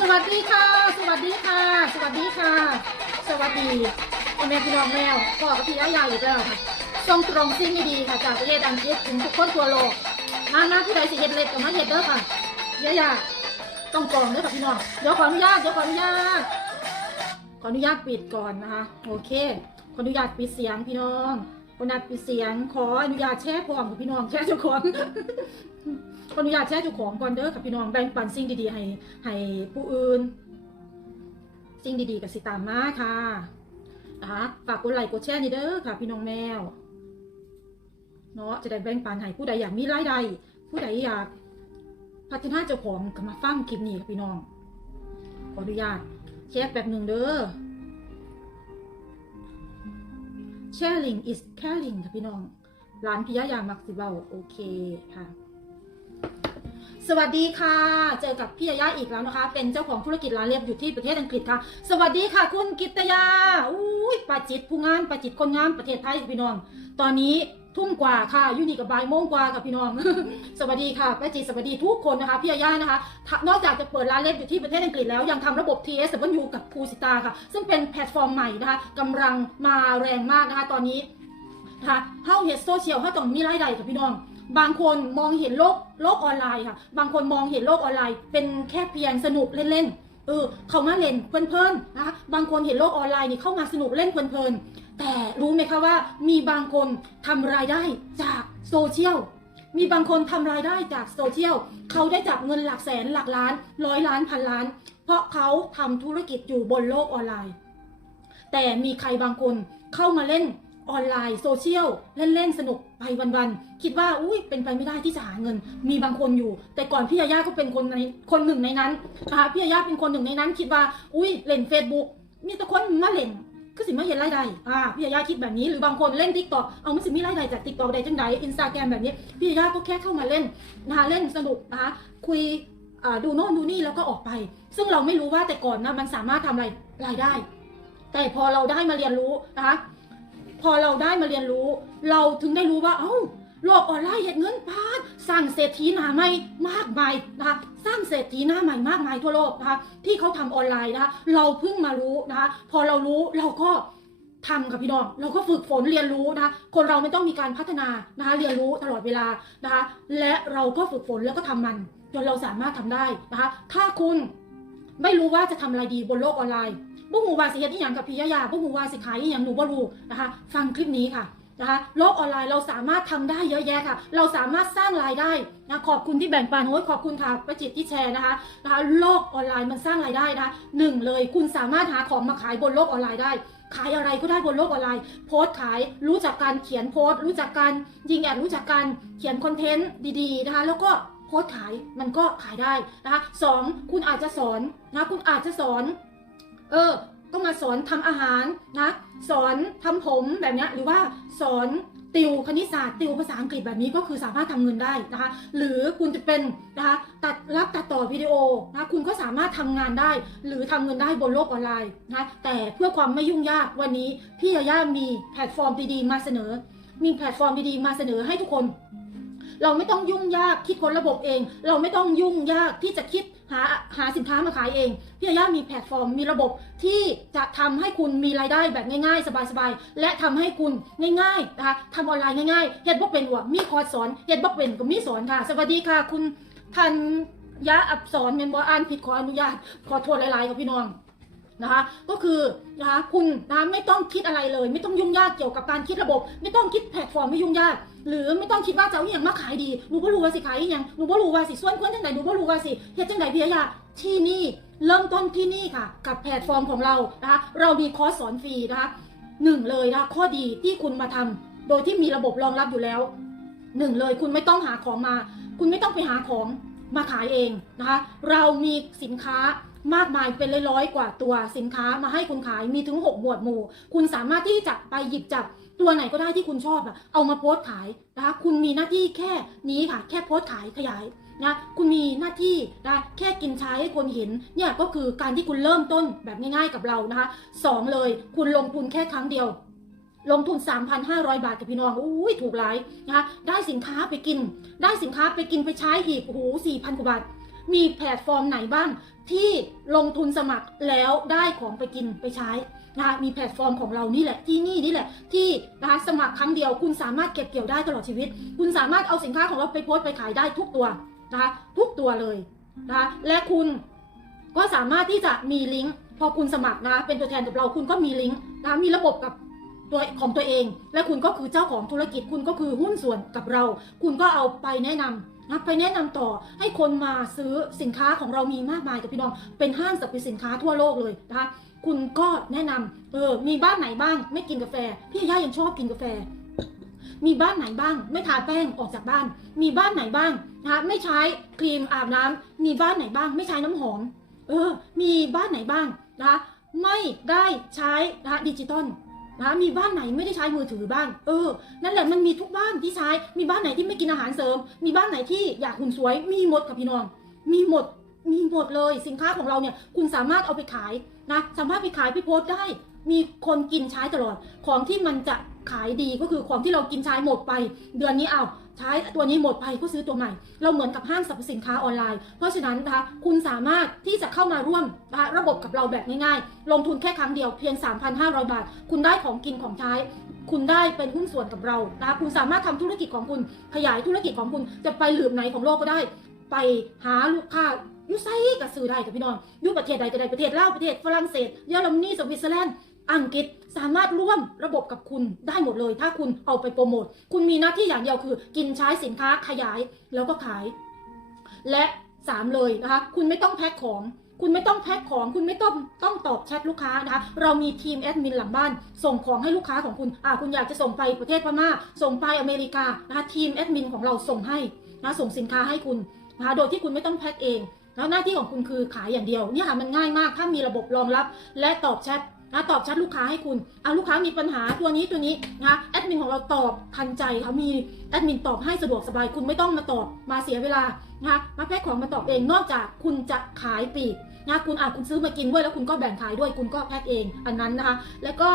สวัสดีค่ะ สวัสดีค่ะ สวัสดีค่ะ สวัสดีพ่อแม่พี่น้องแมวพ่อกับพี่ยายาอีกแล้วค่ะส่งตรงสิ่งดีๆค่ะจากประเทศอังกฤษถึงทุกคนทั่วโลกมาหน้าผู้ใดสิเฮ็ดเล็กกับมาเฮ็ดเด้อค่ะยายาต้องกรองเด้อค่ะพี่น้องเดี๋ยวขออนุญาตเดี๋ยวขออนุญาตขออนุญาตปิดก่อนนะคะ โอเค ขออนุญาตปิดเสียงพี่น้อง ขออนุญาตปิดเสียง ขออนุญาตแช่พร้อมกับพี่น้องแช่เจ้าของขออนุญาตแชร์เจ้าของก่อนเด้อกับพี่น้องแบ่งปันสิ่งดีๆให้ให้ผู้อื่น สิ่งดีๆกับสิตามมาค่ะนะคะฝากกดไลค์กดแชร์นี่เด้อค่ะ พี่น้องแมวเนาะจะได้แบ่งปันให้ผู้ใดอยากมีรายได้ผู้ใดอยากพัฒนาเจ้าของก็มาฟังคลิปนี้ค่ะพี่น้องขออนุญาตแชร์แบบหนึ่งเด้อ sharing is caring ค่ะพี่น้องร้านพิยายามักสิเบาโอเคค่ะ สวัสดีค่ะ เจอกับพี่ยายาอีกแล้วนะคะ เป็นเจ้าของธุรกิจร้านเล็บอยู่ที่ประเทศอังกฤษค่ะ สวัสดีค่ะ คุณกิตยาอุ้ยปาจิตผู้งานปาจิตคนงามประเทศไทยพี่น้อง ตอนนี้ ทุ่มกว่าค่ะยูนี่กับบ่ายโมงกว่ากับพี่น้อง สวัสดีค่ะป้าจิสวัสดีทุกคนนะคะพี่ยาย่านะคะ นอกจากจะเปิดร้านเล็บอยู่ที่ประเทศอังกฤษแล้วยังทำระบบ TS กับยูกับภูสิตาค่ะ ซึ่งเป็นแพลตฟอร์มใหม่นะคะกำลังมาแรงมากนะคะตอนนี้นะคะเฮ้าเฮดโซเชียลเฮ้าต้องมีรายได้ค่ะพี่น้องบางคนมองเห็นโลกโลกออนไลน์ค่ะ บางคนมองเห็นโลกออนไลน์ เป็นแค่เพียงสนุกเล่นๆเออเขามาเล่นเพลินๆนะคะบางคนเห็นโลกออนไลน์นี่เข้ามาสนุกเล่นเพลินๆ แต่รู้ไหมคะว่ามีบางคนทำรายได้จากโซเชียลมีบางคนทำรายได้จากโซเชียลเขาได้จากเงินหลักแสนหลักล้านร้อยล้านพันล้าน เพราะเขาทำธุรกิจอยู่บนโลกออนไลน์ แต่มีใครบางคนเข้ามาเล่นออนไลน์โซเชียลเล่นๆสนุกไปวันๆคิดว่าอุ้ยเป็นไปไม่ได้ที่จะหาเงิน มีบางคนอยู่ แต่ก่อนพี่ยาย่าก็เป็นคนในคนหนึ่งในนั้นนะคะพี่ยาย่าเป็นคนหนึ่งในนั้น คิดว่าอุ้ยเล่น Facebook มีแต่คนมาเล่น ก็สิมาเห็นรายได้อ่าพี่ยายาคิดแบบนี้หรือบางคนเล่นทิกตอกเอามันสิมีรายได้จากทิกตอกได้จังไดอินสตาแกรมแบบนี้พี่ยายาก็แค่เข้ามาเล่นนะคะเล่นสนุกนะคะคุยอ่าดูโน่นดูนี่แล้วก็ออกไป ซึ่งเราไม่รู้ว่าแต่ก่อนนะมันสามารถทำอะไรรายได้ แต่พอเราได้มาเรียนรู้นะคะพอเราได้มาเรียนรู้ เราถึงได้รู้ว่า เอ้า โลกออนไลน์เห็นเงินพาดสร้างเศรษฐีหน้าใหม่มากมายนะคะสร้างเศรษฐีหน้าใหม่มากมายทั่วโลกนะคะที่เขาทำออนไลน์นะคะเราเพิ่งมารู้นะคะพอเรารู้เราก็ทำค่ะพี่น้องเราก็ฝึกฝนเรียนรู้นะคะคนเราไม่ต้องมีการพัฒนานะคะเรียนรู้ตลอดเวลานะคะและเราก็ฝึกฝนแล้วก็ทำมัน จนเราสามารถทำได้นะคะถ้าคุณไม่รู้ว่าจะทำอะไรดีบนโลกออนไลน์บ่หูวาสิเฮ็ดอีหยังกับพี่ยายาบ่หูวาสิขายอีหยังหนูบ่รู้นะคะ ฟังคลิปนี้ค่ะ นะคะโลกออนไลน์เราสามารถทำได้เยอะแยะค่ะ เราสามารถสร้างรายได้นะขอบคุณที่แบ่งปันโอ้ยขอบคุณค่ะประจิตที่แชร์นะคะนะคะโลกออนไลน์มันสร้างรายได้นะคะหนึ่งเลยคุณสามารถหาของมาขายบนโลกออนไลน์ได้ขายอะไรก็ได้บนโลกออนไลน์ โพสต์ขาย รู้จักการเขียนโพสต์ รู้จักการยิงแอด รู้จักการเขียนคอนเทนต์ดี ๆ นะคะ แล้วก็โพสต์ขาย มันก็ขายได้นะคะสองคุณอาจจะสอนนะ คุณอาจจะสอน เออ ก็มาสอนทำอาหารนะสอนทำผมแบบนี้หรือว่าสอนติวคณิตศาสตร์ติวภาษาอังกฤษแบบนี้ก็คือสามารถทำเงินได้นะคะ หรือคุณจะเป็นนะคะตัดรับตัดต่อวิดีโอนะคุณก็สามารถทำงานได้ หรือทำเงินได้บนโลกออนไลน์นะแต่เพื่อความไม่ยุ่งยากวันนี้พี่ยาย่ามีแพลตฟอร์มดีๆมาเสนอ มีแพลตฟอร์มดีๆมาเสนอให้ทุกคน เราไม่ต้องยุ่งยากคิดค้นระบบเอง เราไม่ต้องยุ่งยากที่จะคิดหาหาสินค้ามาขายเอง พี่ยาย่ามีแพลตฟอร์ม มีระบบที่จะทำให้คุณมีรายได้แบบง่ายๆ สบายๆ และทำให้คุณง่ายๆนะคะทำออนไลน์ง่ายๆเฮ็ดบ่เป็นหัวมีคอร์สสอนเฮ็ดบ่เป็นก็มีสอนค่ะ สวัสดีค่ะ คุณทันยะอับสอนเมนบออ่านผิดขออนุญาตขอโทษหลายๆกับพี่น้อง นะคะ ก็คือนะคะคุณนะไม่ต้องคิดอะไรเลย ไม่ต้องยุ่งยากเกี่ยวกับการคิดระบบ ไม่ต้องคิดแพลตฟอร์มไม่ยุ่งยาก หรือไม่ต้องคิดว่าจะเอาอย่างมาขายดีหนูบ่รู้ว่าสิขายอย่างหนูบ่รู้ว่าสิส่วนคนจังไหนหนูบ่รู้ว่าสิเฮ็ดจังไหนพี่ยาที่นี่เริ่มต้นที่นี่ค่ะ กับแพลตฟอร์มของเรานะคะเรามีคอร์สสอนฟรีนะคะหนึ่งเลยนะคะข้อดีที่คุณมาทำโดยที่มีระบบรองรับอยู่แล้วหนึ่งเลยคุณไม่ต้องหาของมา คุณไม่ต้องไปหาของมาขายเองนะคะ เรามีสินค้า มากมายเป็นร้อยๆกว่าตัวสินค้ามาให้คุณขายมีถึง6หมวดหมู่ คุณสามารถที่จะไปหยิบจับตัวไหนก็ได้ที่คุณชอบอะเอามาโพสต์ขายนะคะคุณมีหน้าที่แค่นี้ค่ะ แค่โพสต์ขายขยายนะคุณมีหน้าที่นะแค่กินใช้ให้คนเห็นเนี่ยก็คือการที่คุณเริ่มต้นแบบง่ายๆกับเรานะคะสองเลย คุณลงทุนแค่ครั้งเดียว ลงทุน 3,500 บาทกับพี่น้องอุ้ยถูกหลายนะคะได้สินค้าไปกิน ได้สินค้าไปกินไปใช้อีกโอ้โห4,000กว่าบาท มีแพลตฟอร์มไหนบ้างที่ลงทุนสมัครแล้วได้ของไปกินไปใช้นะคะมีแพลตฟอร์มของเรานี่แหละที่นี่นี่แหละที่นะคะสมัครครั้งเดียว คุณสามารถเก็บเกี่ยวได้ตลอดชีวิต คุณสามารถเอาสินค้าของเราไปโพสต์ไปขายได้ทุกตัวนะคะทุกตัวเลยนะคะและคุณก็สามารถที่จะมีลิงก์พอคุณสมัครนะเป็นตัวแทนกับเราคุณก็มีลิงก์นะคะมีระบบกับตัวของตัวเอง และคุณก็คือเจ้าของธุรกิจ คุณก็คือหุ้นส่วนกับเรา คุณก็เอาไปแนะนำ นะไปแนะนำต่อให้คนมาซื้อสินค้าของเรามีมากมายกับพี่น้อง เป็นห้างสรรพสินค้าทั่วโลกเลยนะคะคุณก็แนะนำเออมีบ้านไหนบ้าง ไม่กินกาแฟ พี่ย่ายังชอบกินกาแฟ มีบ้านไหนบ้าง ไม่ทาแป้งออกจากบ้าน มีบ้านไหนบ้างนะคะไม่ใช้ครีมอาบน้ำมีบ้านไหนบ้าง ไม่ใช้น้ำหอม เออ มีบ้านไหนบ้างนะคะไม่ได้ใช้นะคะดิจิตอล นะมีบ้านไหนไม่ได้ใช้มือถือบ้างเออ นั่นแหละมันมีทุกบ้านที่ใช้ มีบ้านไหนที่ไม่กินอาหารเสริม มีบ้านไหนที่อยากหุ่นสวย มีหมดกับพี่น้อง มีหมด มีหมดเลย สินค้าของเราเนี่ย คุณสามารถเอาไปขายนะ สามารถไปขายไปโพสต์ได้ มีคนกินใช้ตลอด ของที่มันจะขายดีก็คือของที่เรากินใช้หมดไป เดือนนี้เอา ใช้ตัวนี้หมดไปก็ซื้อตัวใหม่ เราเหมือนกับห้างสรรพสินค้าออนไลน์ เพราะฉะนั้นนะคะคุณสามารถที่จะเข้ามาร่วมนะคะระบบกับเราแบบง่ายๆ ลงทุนแค่ครั้งเดียวเพียง 3,500 บาท คุณได้ของกินของใช้คุณได้เป็นหุ้นส่วนกับเรานะคะคุณสามารถทำธุรกิจของคุณขยายธุรกิจของคุณจะไปหลืมไหนของโลกก็ได้ ไปหาลูกค้ายุไซกับซื้อได้กับพี่น้องยุประเทศใดก็ได้ประเทศลาวประเทศฝรั่งเศสเยอรมนีสวิตเซอร์แลนด์ อังกฤษสามารถร่วมระบบกับคุณได้หมดเลย ถ้าคุณเอาไปโปรโมท คุณมีหน้าที่อย่างเดียวคือ กินใช้สินค้าขยายแล้วก็ขาย และสามเลยนะคะคุณไม่ต้องแพ็คของ คุณไม่ต้องแพ็คของ คุณไม่ต้องต้องตอบแชทลูกค้านะคะเรามีทีมแอดมินหลังบ้าน ส่งของให้ลูกค้าของคุณอ่าคุณอยากจะส่งไปประเทศพม่า ส่งไปอเมริกานะคะทีมแอดมินของเราส่งให้นะส่งสินค้าให้คุณนะคะโดยที่คุณไม่ต้องแพ็คเองแล้วหน้าที่ของคุณคือขายอย่างเดียวเนี่ยค่ะมันง่ายมากถ้ามีระบบรองรับและตอบแชท นะตอบแชทลูกค้าให้คุณเอาลูกค้ามีปัญหาตัวนี้ตัวนี้นะแอดมินของเราตอบทันใจเขามีแอดมินตอบให้สะดวกสบายคุณไม่ต้องมาตอบมาเสียเวลานะคะมาแพ็คของมาตอบเองนอกจากคุณจะขายปีกนะคุณอาจคุณซื้อมากินด้วยแล้วคุณก็แบ่งขายด้วยคุณก็แพ็คเองอันนั้นนะคะ แล้วก็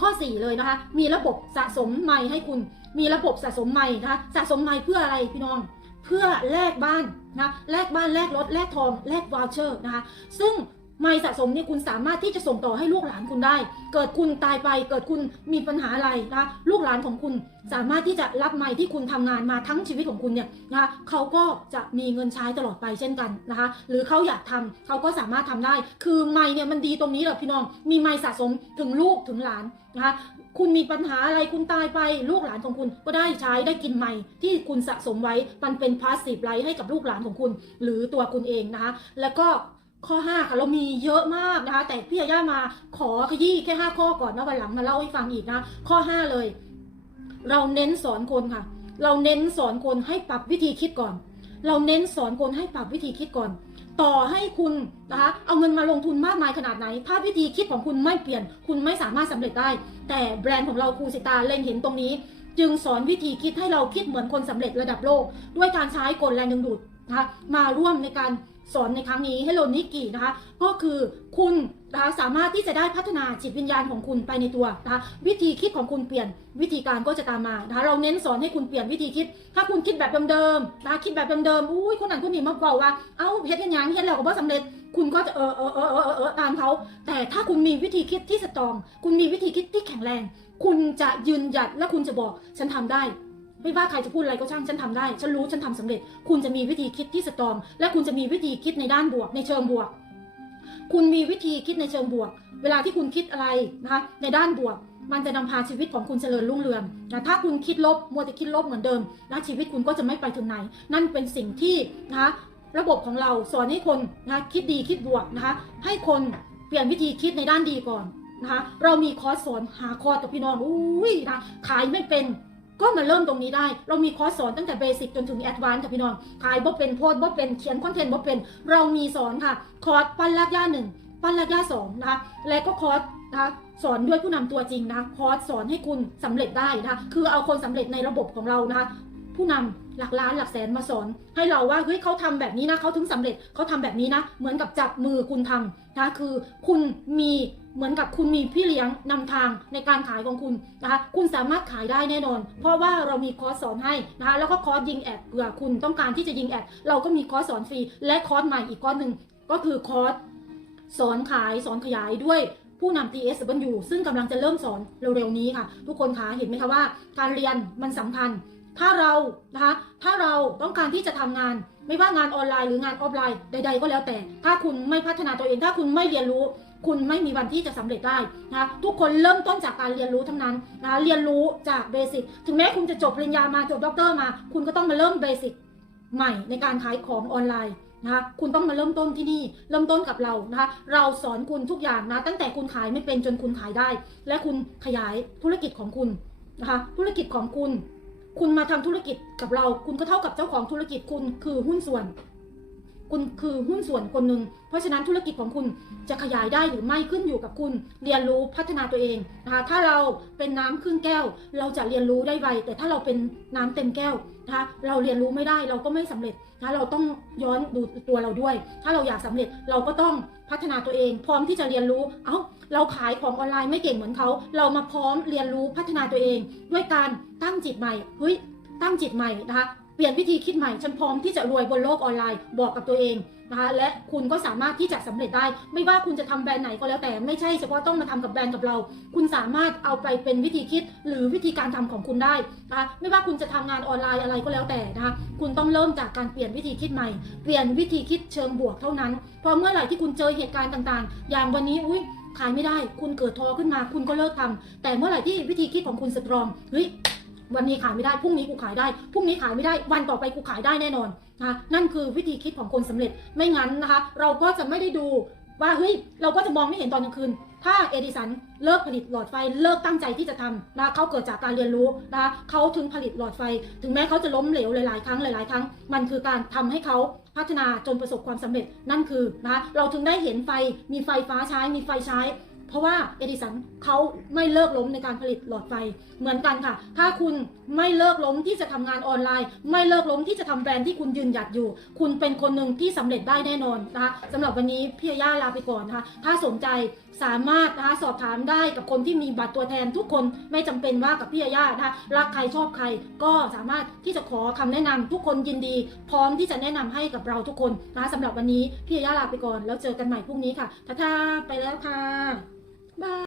ข้อ 4 เลยนะคะ มีระบบสะสมไมล์ให้คุณ มีระบบสะสมไมล์นะคะสะสมไมล์เพื่ออะไรพี่น้อง เพื่อแลกบ้านนะแลกบ้านแลกรถแลกทองแลกวอลเชอร์นะคะ ซึ่ง ไมล์สะสมเนี่ยคุณสามารถที่จะส่งต่อให้ลูกหลานคุณได้ เกิดคุณตายไป เกิดคุณมีปัญหาอะไรนะคะลูกหลานของคุณสามารถที่จะรับไมล์ที่คุณทำงานมาทั้งชีวิตของคุณเนี่ยนะคะเขาก็จะมีเงินใช้ตลอดไปเช่นกันนะคะ หรือเขาอยากทำเขาก็สามารถทำได้ คือไมล์เนี่ยมันดีตรงนี้แหละพี่น้อง มีไมล์สะสมถึงลูกถึงหลานนะคะคุณมีปัญหาอะไรคุณตายไป ลูกหลานของคุณก็ได้ใช้ได้กินใหม่ ที่คุณสะสมไว้มันเป็นพาสซีฟไลท์ให้กับลูกหลานของคุณ หรือตัวคุณเองนะคะแล้วก็ ข้อ 5 ค่ะเรามีเยอะมากนะคะ แต่พี่ยาย่ามาขอขยี้แค่ 5 ข้อก่อนนะวันหลังมาเล่าให้ฟังอีกนะ ข้อ 5 เลย เราเน้นสอนคนค่ะ เราเน้นสอนคนให้ปรับวิธีคิดก่อน เราเน้นสอนคนให้ปรับวิธีคิดก่อน ต่อให้คุณนะคะเอาเงินมาลงทุนมากมายขนาดไหน ถ้าวิธีคิดของคุณไม่เปลี่ยน คุณไม่สามารถสำเร็จได้ แต่แบรนด์ของเราครูสิตาเล็งเห็นตรงนี้ จึงสอนวิธีคิดให้เราคิดเหมือนคนสำเร็จระดับโลก ด้วยการใช้กลแรงดึงดูดนะคะมาร่วมในการ สอนในครั้งนี้ให้โลนิกินะคะ ก็คือคุณนะคะสามารถที่จะได้พัฒนาจิตวิญญาณของคุณไปในตัวนะคะวิธีคิดของคุณเปลี่ยนวิธีการก็จะตามมานะคะเราเน้นสอนให้คุณเปลี่ยนวิธีคิด ถ้าคุณคิดแบบเดิมๆนะคะคิดแบบเดิมๆอุ้ยคนนั้นคนนี้มาบอกว่าเอ้าเฮ็ดยังยังเฮ็ดแล้วก็บ่สำเร็จ คุณก็จะเออเออเออเออเออตามเขาแต่ถ้าคุณมีวิธีคิดที่สตรอง คุณมีวิธีคิดที่แข็งแรง คุณจะยืนหยัดและคุณจะบอกฉันทำได้ ไม่ว่าใครจะพูดอะไรก็ช่างฉันทำได้ ฉันรู้ฉันทำสำเร็จ คุณจะมีวิธีคิดที่สตรอง และคุณจะมีวิธีคิดในด้านบวก ในเชิงบวก คุณมีวิธีคิดในเชิงบวก เวลาที่คุณคิดอะไรนะคะในด้านบวก มันจะนำพาชีวิตของคุณเจริญรุ่งเรืองนะถ้าคุณคิดลบมัวแต่คิดลบเหมือนเดิมนะชีวิตคุณก็จะไม่ไปถึงไหน นั่นเป็นสิ่งที่นะคะระบบของเราสอนให้คนนะคะคิดดีคิดบวกนะคะให้คนเปลี่ยนวิธีคิดในด้านดีก่อนนะคะเรามีคอร์สสอนหาคอร์สกับพี่น้องอุ้ยนะขายไม่เป็น ก็มาเริ่มตรงนี้ได้ เรามีคอร์สสอนตั้งแต่เบสิกจนถึงแอดวานซ์ค่ะพี่น้องขายบ่เป็นโพสบ่เป็นเขียนคอนเทนต์บ่เป็น เรามีสอนค่ะคอร์สปั้นลักย่าหนึ่งปั้นลักย่าสองนะคะและก็คอร์สนะสอนด้วยผู้นำตัวจริงนะคะคอร์สสอนให้คุณสำเร็จได้นะคะคือเอาคนสำเร็จในระบบของเรานะคะผู้นำหลักล้านหลักแสนมาสอน ให้เราว่าเฮ้ยเขาทำแบบนี้นะเขาถึงสำเร็จเขาทำแบบนี้นะ เหมือนกับจับมือคุณทำนะคะคือคุณมี เหมือนกับคุณมีพี่เลี้ยงนำทางในการขายของคุณนะคะ คุณสามารถขายได้แน่นอน เพราะว่าเรามีคอร์สสอนให้นะคะแล้วก็คอร์สยิงแอดเผื่อคุณต้องการที่จะยิงแอดเราก็มีคอร์สสอนฟรีและคอร์สใหม่อีกคอร์สหนึ่งก็คือคอร์สสอนขายสอนขยายด้วยผู้นำ TSW ซึ่งกำลังจะเริ่มสอนเร็วๆนี้ค่ะ ทุกคนคะเห็นไหมคะว่า การเรียนมันสำคัญ ถ้าเรานะคะถ้าเราต้องการที่จะทำงาน ไม่ว่างานออนไลน์หรืองานออฟไลน์ใด ๆ ก็แล้วแต่ ถ้าคุณไม่พัฒนาตัวเอง ถ้าคุณไม่เรียนรู้ คุณไม่มีวันที่จะสำเร็จได้นะทุกคนเริ่มต้นจากการเรียนรู้ทั้งนั้นนะเรียนรู้จากเบสิกถึงแม้คุณจะจบปริญญามาจบด็อกเตอร์มา คุณก็ต้องมาเริ่มเบสิกใหม่ในการขายของออนไลน์นะคะคุณต้องมาเริ่มต้นที่นี่ เริ่มต้นกับเรานะคะเราสอนคุณทุกอย่างนะ ตั้งแต่คุณขายไม่เป็นจนคุณขายได้ และคุณขยายธุรกิจของคุณนะคะธุรกิจของคุณ คุณมาทำธุรกิจกับเรา คุณก็เท่ากับเจ้าของธุรกิจคุณคือหุ้นส่วน คุณคือหุ้นส่วนคนหนึ่ง เพราะฉะนั้นธุรกิจของคุณจะขยายได้หรือไม่ขึ้นอยู่กับคุณ เรียนรู้พัฒนาตัวเองนะคะ ถ้าเราเป็นน้ำครึ่งแก้ว เราจะเรียนรู้ได้ไว แต่ถ้าเราเป็นน้ำเต็มแก้วนะคะเราเรียนรู้ไม่ได้เราก็ไม่สำเร็จนะเราต้องย้อนดูตัวเราด้วย ถ้าเราอยากสำเร็จเราก็ต้องพัฒนาตัวเอง พร้อมที่จะเรียนรู้ เอ้า เราขายของออนไลน์ไม่เก่งเหมือนเขา เรามาพร้อมเรียนรู้พัฒนาตัวเอง ด้วยการตั้งจิตใหม่ เฮ้ย ตั้งจิตใหม่นะคะ เปลี่ยนวิธีคิดใหม่ ฉันพร้อมที่จะรวยบนโลกออนไลน์ บอกกับตัวเองนะคะ และคุณก็สามารถที่จะสำเร็จได้ ไม่ว่าคุณจะทำแบรนด์ไหนก็แล้วแต่ ไม่ใช่เฉพาะต้องมาทำกับแบรนด์กับเรา คุณสามารถเอาไปเป็นวิธีคิดหรือวิธีการทำของคุณได้นะคะไม่ว่าคุณจะทำงานออนไลน์อะไรก็แล้วแต่นะคะ คุณต้องเริ่มจากการเปลี่ยนวิธีคิดใหม่ เปลี่ยนวิธีคิดเชิงบวกเท่านั้นพราะเมื่อไหร่ที่คุณเจอเหตุการณ์ต่างๆ อย่างวันนี้ อุ้ยขายไม่ได้ คุณเกิดท้อขึ้นมา คุณก็เลิกทำแต่เมื่อไหร่ที่วิธีคิดของคุณสตรอง เฮ้ย วันนี้ขายไม่ได้พรุ่งนี้กูขายได้พรุ่งนี้ขายไม่ได้วันต่อไปกูขายได้แน่นอนนะนั่นคือวิธีคิดของคนสำเร็จไม่งั้นนะคะ เราก็จะไม่ได้ดูว่าเฮ้ยเราก็จะมองไม่เห็นตอนกลางคืน ถ้าเอดิสันเลิกผลิตหลอดไฟเลิกตั้งใจที่จะทำนะเขาเกิดจากการเรียนรู้นะคะเขาถึงผลิตหลอดไฟ ถึงแม้เขาจะล้มเหลวหลาย ๆ ครั้งหลาย ๆ ครั้ง มันคือการทำให้เขาพัฒนาจนประสบความสำเร็จนั่นคือนะคะเราถึงได้เห็นไฟมีไฟฟ้าใช้มีไฟใช้ เพราะว่าเอดิสันเขาไม่เลิกล้มในการผลิตหลอดไฟเหมือนกันค่ะ ถ้าคุณไม่เลิกล้มที่จะทำงานออนไลน์ ไม่เลิกล้มที่จะทำแบรนด์ที่คุณยืนหยัดอยู่ คุณเป็นคนหนึ่งที่สำเร็จได้แน่นอนนะคะสำหรับวันนี้พี่ย่าลาไปก่อนนะคะถ้าสนใจสามารถนะคะสอบถามได้กับคนที่มีบัตรตัวแทนทุกคนไม่จำเป็นว่ากับพี่ย่านะคะรักใครชอบใครก็สามารถที่จะขอคำแนะนำทุกคนยินดี พร้อมที่จะแนะนำให้กับเราทุกคนนะคะสำหรับวันนี้พี่ย่าลาไปก่อน แล้วเจอกันใหม่พรุ่งนี้ค่ะท่าๆไปแล้วค่ะ บาย